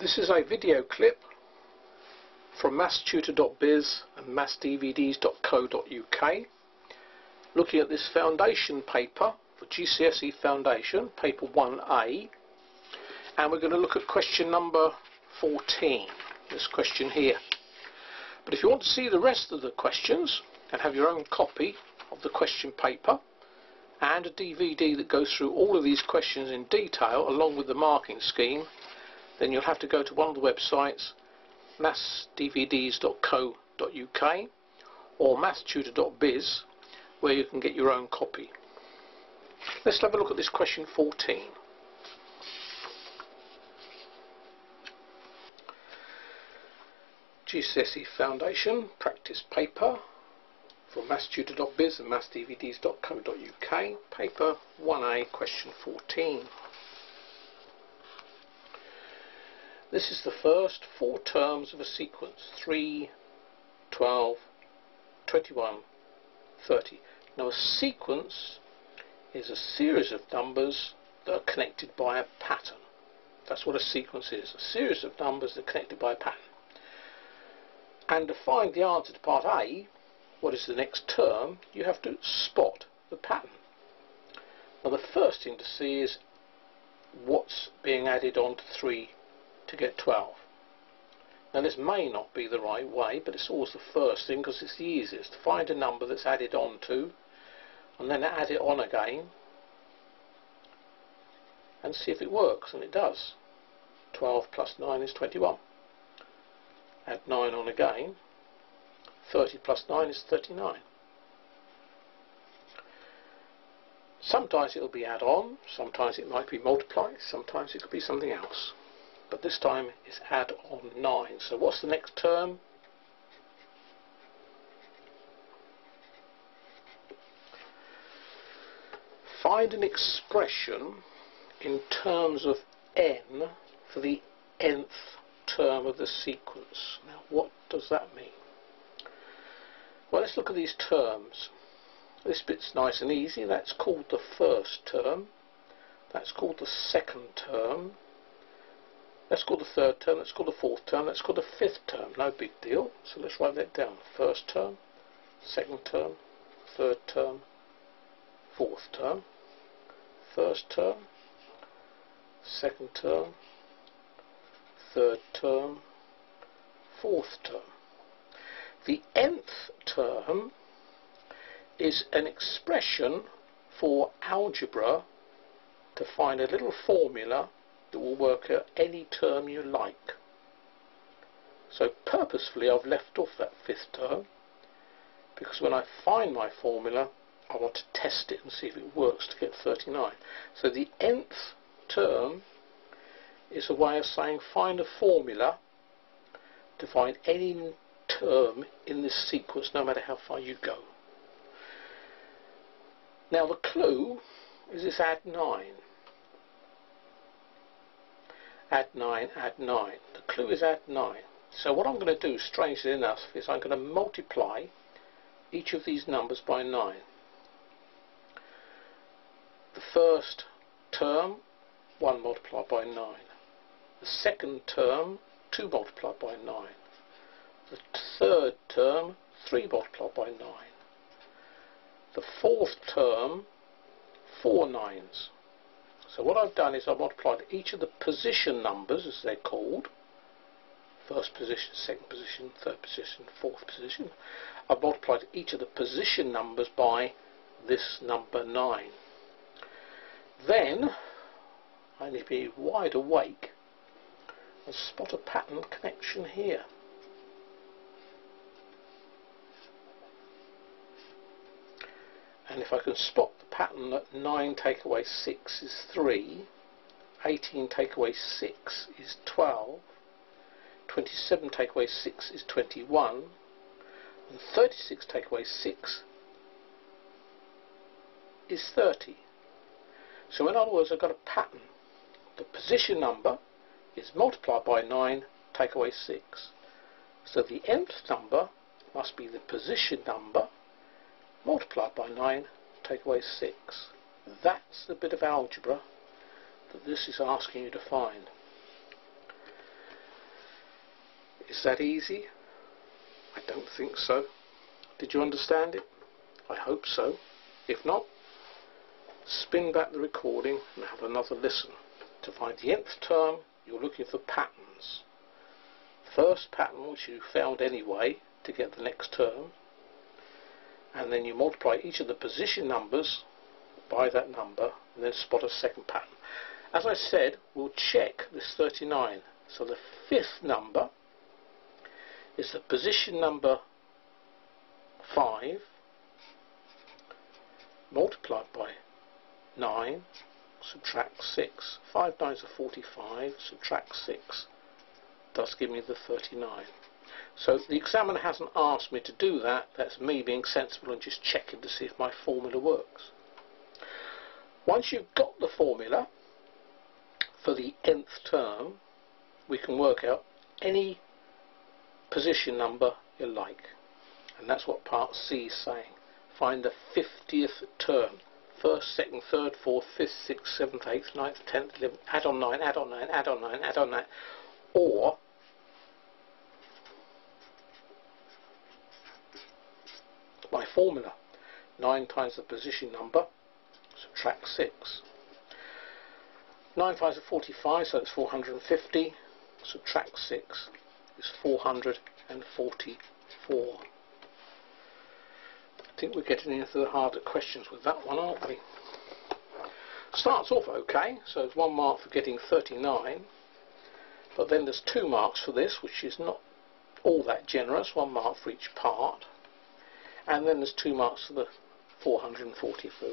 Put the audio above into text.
This is a video clip from mathstutor.biz and mathsdvds.co.uk looking at this foundation paper for GCSE Foundation, paper 1A, and we're going to look at question number 14, this question here. But if you want to see the rest of the questions and have your own copy of the question paper and a DVD that goes through all of these questions in detail along with the marking scheme, then you'll have to go to one of the websites, mathsdvds.co.uk or mathstutor.biz, where you can get your own copy. Let's have a look at this question 14. GCSE Foundation practice paper for mathstutor.biz and mathsdvds.co.uk, paper 1A, question 14. This is the first four terms of a sequence: 3, 12, 21, 30. Now a sequence is a series of numbers that are connected by a pattern. That's what a sequence is, a series of numbers that are connected by a pattern. And to find the answer to part A, what is the next term, you have to spot the pattern. Now the first thing to see is what's being added on to 3 to get 12. Now this may not be the right way, but it's always the first thing because it's the easiest. To find a number that's added on to and then add it on again and see if it works, and it does. 12 plus 9 is 21. Add 9 on again, 30 plus 9 is 39. Sometimes it'll be add on, sometimes it might be multiply, sometimes it could be something else. But this time it's add on 9. So what's the next term? Find an expression in terms of n for the nth term of the sequence. Now what does that mean? Well, let's look at these terms. This bit's nice and easy. That's called the first term. That's called the second term. That's called the third term, that's called the fourth term, that's called the fifth term. No big deal. So let's write that down. First term, second term, third term, fourth term. First term, second term, third term, fourth term. The nth term is an expression for algebra to find a little formula that will work at any term you like. So purposefully I've left off that fifth term because when I find my formula I want to test it and see if it works to get 39. So the nth term is a way of saying find a formula to find any term in this sequence no matter how far you go. Now the clue is this add 9. Add 9, add 9. The clue is add 9. So what I'm going to do, strangely enough, is I'm going to multiply each of these numbers by 9. The first term, 1 multiplied by 9. The second term, 2 multiplied by 9. The third term, 3 multiplied by 9. The fourth term, 4 9s. So what I've done is I've multiplied each of the position numbers, as they're called, first position, second position, third position, fourth position. I've multiplied each of the position numbers by this number 9. Then I need to be wide awake and spot a pattern connection here. And if I can spot the pattern that 9 take away 6 is 3, 18 take away 6 is 12, 27 take away 6 is 21, and 36 take away 6 is 30. So in other words, I've got a pattern. The position number is multiplied by 9, take away 6. So the nth number must be the position number multiplied by 9, take away 6. That's the bit of algebra that this is asking you to find. Is that easy? I don't think so. Did you understand it? I hope so. If not, spin back the recording and have another listen. To find the nth term, you're looking for patterns. First pattern, which you found anyway, to get the next term, and then you multiply each of the position numbers by that number, and then spot a second pattern. As I said, we'll check this 39. So the fifth number is the position number 5 multiplied by 9, subtract 6. 5 9s are 45, subtract 6 does give me the 39. So the examiner hasn't asked me to do that. That's me being sensible and just checking to see if my formula works. Once you've got the formula for the nth term, we can work out any position number you like. And that's what part C is saying. Find the 50th term. First, second, third, fourth, fifth, sixth, seventh, eighth, ninth, 10th, 11th, add on 9, add on 9, add on 9, add on 9. Or my formula. 9 times the position number, subtract 6. 9 5s are 45, so it's 450. Subtract 6 is 444. I think we're getting into the harder questions with that one, aren't we? Starts off okay, so there's 1 mark for getting 39, but then there's 2 marks for this, which is not all that generous, 1 mark for each part, and then there's 2 marks for the 444.